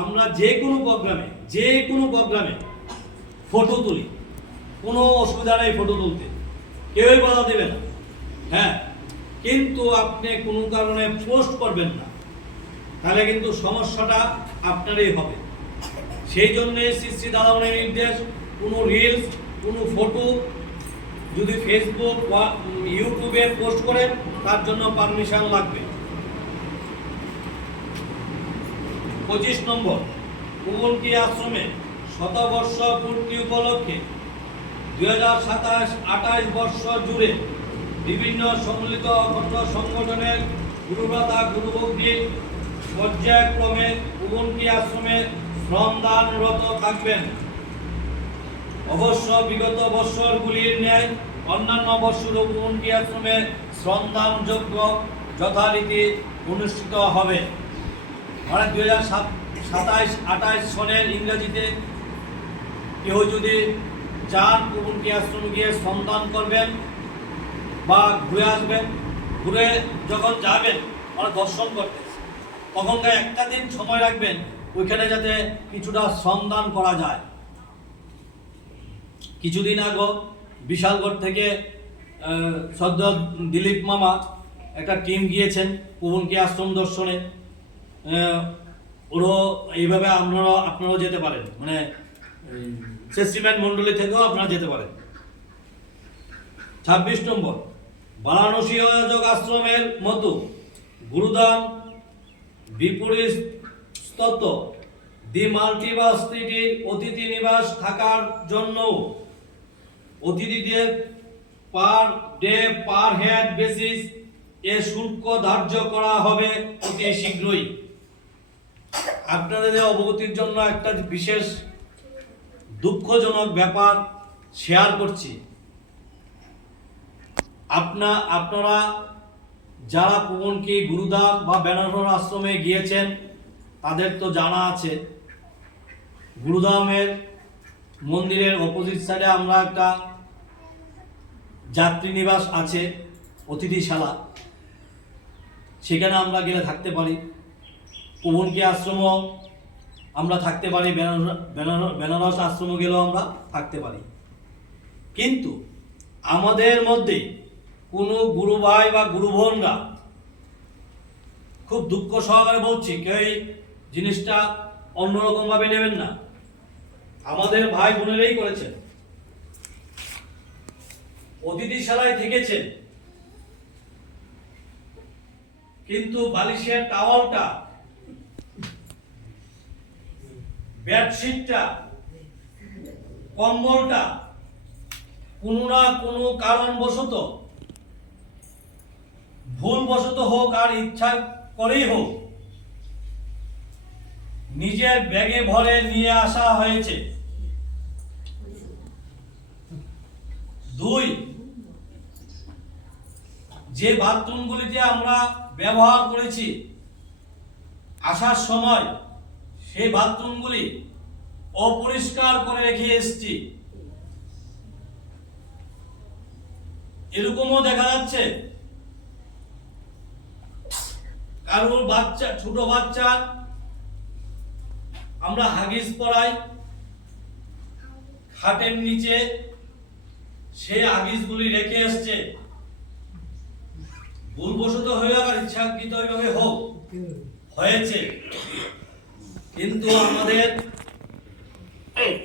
আমরা যে কোনো প্রোগ্রামে ফটো তুলি, কোনো অসুবিধা নেই ফটো তুলতে, কেউই বাধা দেবে না। হ্যাঁ, কিন্তু আপনি কোনো কারণে পোস্ট করবেন না, তাহলে কিন্তু সমস্যাটা আপনারই হবে। সেই জন্য শ্রী দাদামণির নির্দেশ, কোনো রিলস, কোনো ফটো যদি ফেসবুক বা ইউটিউবে পোস্ট করেন, তার জন্য পারমিশন লাগবে। 25 নম্বর, কুমুলকি আশ্রমে শতবর্ষ পূর্তি উপলক্ষে 2027-28 বর্ষ জুড়ে বিভিন্ন সম্মিলিত অখণ্ড সংগঠনের গুরুভ্রাতা গুরুভগ্নী পর্যায়ক্রমে কুমুলকি আশ্রমে শ্রমদানরত থাকবেন। অবশ্য বিগত বৎসরগুলির ন্যায় অন্যান্য বৎসরও কুমুলকি আশ্রমে শ্রমদান যজ্ঞ যথারীতি অনুষ্ঠিত হবে। মানে 2027-28 সনের ইংরেজিতে কেউ যদি চান কুমুলকি আশ্রমে গিয়ে শ্রমদান করবেন বা ঘুরে আসবেন, ঘুরে যখন যাবেন মানে দর্শন করতে, তখনকার একটা দিন সময় রাখবেন ওইখানে যাতে কিছুটা শ্রমদান করা যায়। কিছুদিন আগে বিশালগড় থেকে সদ্য দিলীপ মামা একটা টিম গিয়েছেন কুমুলকি আশ্রম দর্শনে। ওরও এইভাবে আপনারাও যেতে পারেন, মানে সেসিমেন্ট মন্ডলী থেকেও আপনারা যেতে পারেন। 26 নম্বর, বারাণসী অযোগ আশ্রমের মতো গুরুদাম বিপরীত দি মাল্টিভার্সিটির অতিথি নিবাস থাকার জন্য অতিথিদের per day per head basis এ শুল্ক ধার্য করা হবে অতি শীঘ্রই। আপনাদের অবগতির জন্য একটা বিশেষ দুঃখজনক ব্যাপার শেয়ার করছি। আপনারা যারা কুমুলকি গুরুদাম বা বেনারস আশ্রমে গিয়েছেন তাদের তো জানা আছে, গুরুদামের মন্দিরের অপোজিট সাইডে আমরা একটা যাত্রী নিবাস আছে, অতিথিশালা, সেখানে আমরা গেলে থাকতে পারি। কুমুলকি আশ্রমও আমরা থাকতে পারি, বেনারস আশ্রমে গেলেও আমরা থাকতে পারি। কিন্তু আমাদের মধ্যে কোনো গুরু ভাই বা গুরু বোনরা, খুব দুঃখ সহকারে বলছি, কেউ জিনিসটা অন্যরকম ভাবে নেবেন না, আমাদের ভাই বোনেরাই করেছেন, অতিথিশালায় থেকেছেন, কিন্তু বালিশের টাওয়ালটা, বেডশিটটা, কম্বলটা কোনো না কোনো কারণবশত, ভুলবশত হোক আর ইচ্ছা করেই হোক, নিজের ব্যাগে ভরে নিয়ে আসা হয়েছে। 2, যে বাথরুমগুলিতে আমরা ব্যবহার করেছি আসার সময়, সেই বাথরুমগুলি অপরিষ্কার করে রেখে এসেছি। এরকমও দেখা যাচ্ছে কারোর বাচ্চা, ছোট বাচ্চা আমরা হাগিস পরাই, খাটের নিচে সে হাগিসগুলি রেখে এসছে, ভুলবশত হয়ে আবার ইচ্ছাকৃত হয়েছে, কিন্তু আমাদের